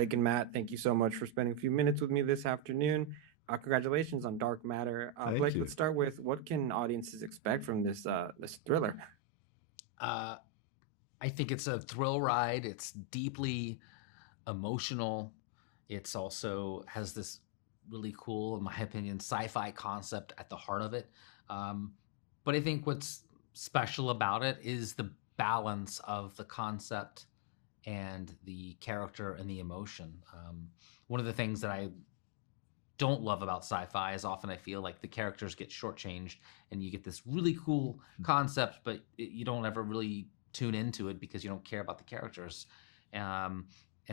Blake and Matt, thank you so much for spending a few minutes with me this afternoon. Congratulations on Dark Matter. Thank Blake, you. let's start with what can audiences expect from this thriller? Uh, I think it's a thrill ride. It's deeply emotional. It's also has this really cool, in my opinion, sci-fi concept at the heart of it. But I think what's special about it is the balance of the concept and the character and the emotion. One of the things that I don't love about sci-fi is often I feel like the characters get shortchanged and you get this really cool concept, but you don't ever really tune into it because you don't care about the characters. And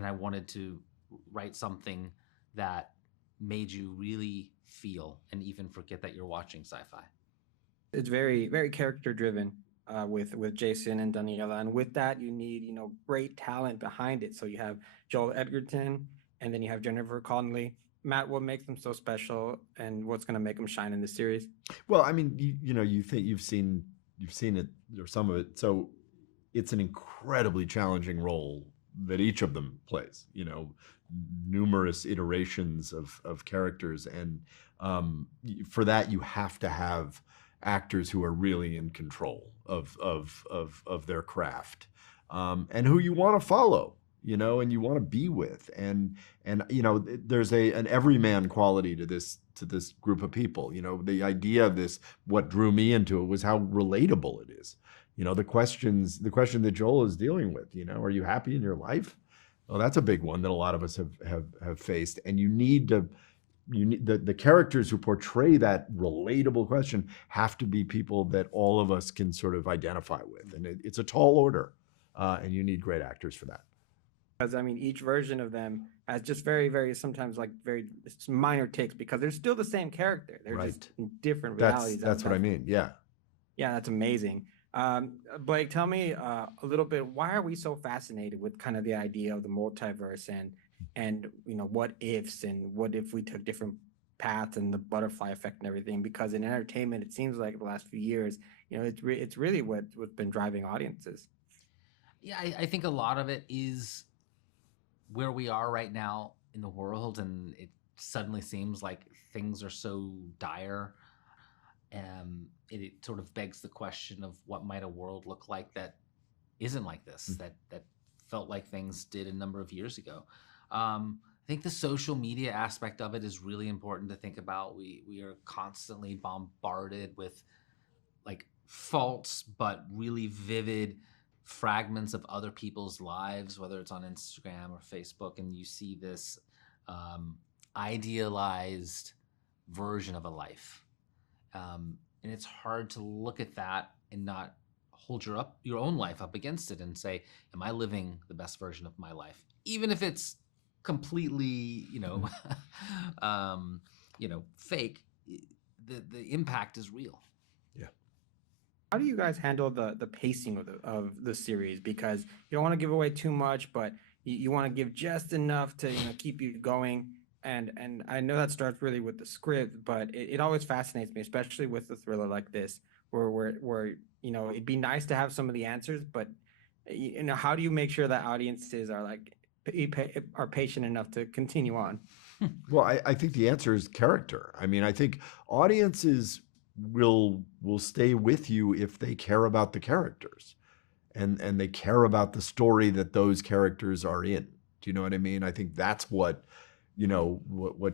I wanted to write something that made you really feel and even forget that you're watching sci-fi. It's very, very character driven with Jason and Daniela, and with that, you need great talent behind it. So you have Joel Edgerton, and then you have Jennifer Connelly. Matt, what makes them so special, and what's going to make them shine in this series? Well, I mean, you think you've seen it or some of it, so it's an incredibly challenging role that each of them plays. Numerous iterations of characters, and for that you have to have actors who are really in control of their craft, and who you want to follow, and you want to be with, and there's an everyman quality to this group of people. The idea of this, what drew me into it was how relatable it is. The question that Joel is dealing with, are you happy in your life? Well, that's a big one that a lot of us have faced, and you need the characters who portray that relatable question have to be people that all of us can sort of identify with, and it's a tall order, and you need great actors for that. Because I mean, each version of them has just very, very sometimes like very minor takes because they're still the same character. They're Right. just in different realities. That's what I mean. Yeah. Yeah, that's amazing. Blake, tell me a little bit. Why are we so fascinated with kind of the idea of the multiverse and what ifs and what if we took different paths and the butterfly effect and everything? Because in entertainment, it seems like the last few years, it's really what's been driving audiences. Yeah, I think a lot of it is where we are right now in the world, and it suddenly seems like things are so dire. It sort of begs the question of what might a world look like that isn't like this, that felt like things did a number of years ago. I think the social media aspect of it is really important to think about. We are constantly bombarded with like false but really vivid fragments of other people's lives, whether it's on Instagram or Facebook, and you see this idealized version of a life. And it's hard to look at that and not hold your own life up against it and say, am I living the best version of my life? Even if it's completely, fake, the impact is real. Yeah. How do you guys handle the pacing of the series? Because you don't want to give away too much, but you want to give just enough to keep you going. And I know that starts really with the script, but it always fascinates me, especially with a thriller like this, where it'd be nice to have some of the answers, but how do you make sure that audiences are are patient enough to continue on? Well, I think the answer is character. I mean, I think audiences will stay with you if they care about the characters, and they care about the story that those characters are in. Do you know what I mean? I think that's what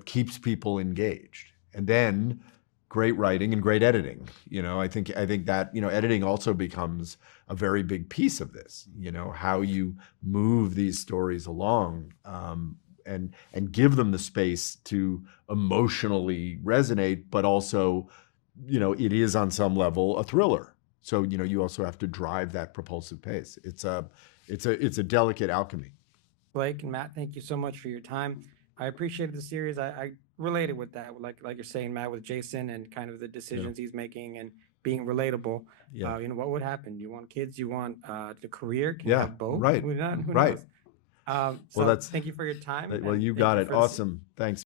keeps people engaged. And then great writing and great editing. I think that editing also becomes a very big piece of this. How you move these stories along, and give them the space to emotionally resonate, but also, it is on some level a thriller. So you also have to drive that propulsive pace. It's a delicate alchemy. Blake and Matt, thank you so much for your time. I appreciated the series. I related with that, like you're saying, Matt, with Jason and kind of the decisions he's making and being relatable. Yeah. What would happen? You want kids? You want the career? Can you Yeah. have both? Right. Who Right. knows? Well, Thank you for your time. Well, and you thank got you it. for the Awesome. Thanks.